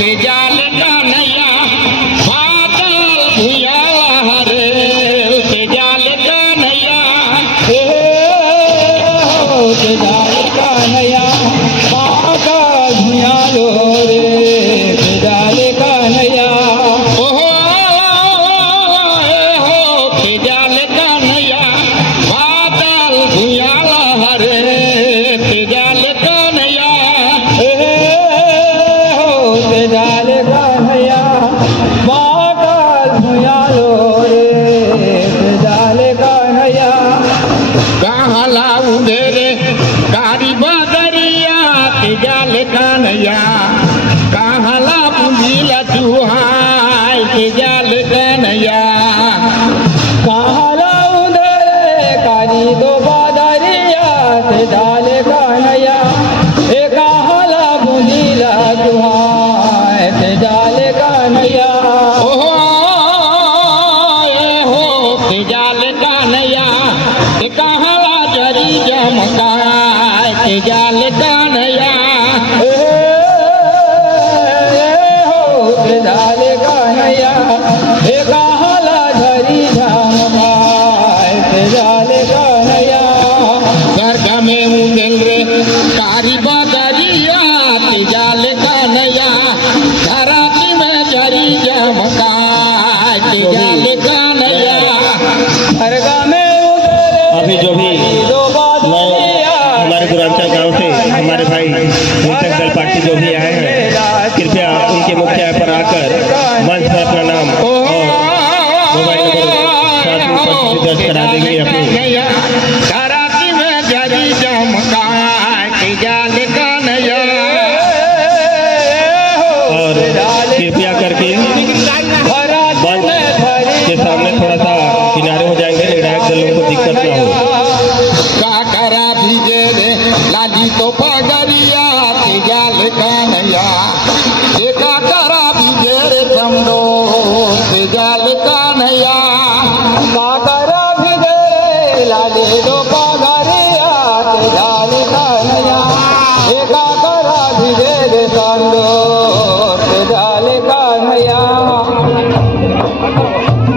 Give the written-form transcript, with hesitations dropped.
तेजाल कन्हैया बादल भुइयाला हरे तेजाल कन्हैया तेजाल कन्हैया बादल भुइयालो रे तेजाल कन्हैया तेजाल कन्हैया बादल भुइयाला हरे तेजाल कन्हैया तेजाल कन्हैया बादल भुइयालो रे तेजाल कन्हैया कहाँ लाऊंगे रे कारी बदरिया तेजाल कन्हैया कहाँ लाऊंगी लचुहाई तेजाल कन्हैया कहाँ लाऊंगे रे कारी दो बादरिया तेजाल कन्हैया ए कहाँ लाऊंगी लचुहाई तेजाल कन्हैया तेजाल कन्हैया कहाँ जरी जमकाय तेजाल कन्हैया तेजाल कन्हैया ए कहाँ झरी झमकाय तेजाल कन्हैया स्वर्ग में उंगल रे कारी बदरिया तेजाल कन्हैया धरती में जरी जमकाय तेजाल कन्हैया स्वर्ग में अभी जो भी हमारे गुरांचल गांव से हमारे भाई हिंसक दल पार्टी जो भी आए हैं कृपया उनके मुख्यालय पर आकर मंच पर अपना नाम और मोबाइल नंबर दर्ज करा देंगे अपनी धरती में जरी जमकाय तेजाल कन्हैया और कृपया करके मंच के सामने थोड़ा सा किनारे हो जाएंगे निर्णायक दलों को दिक्कत ना हो। काकरा भिजे रे लाली तो पगरिया तेजाल कन्हैया काकरा भिजे रे चमड़ो तेजाल कन्हैया काकरा भिजे रे लाली दो पगरिया तेजाल कन्हैया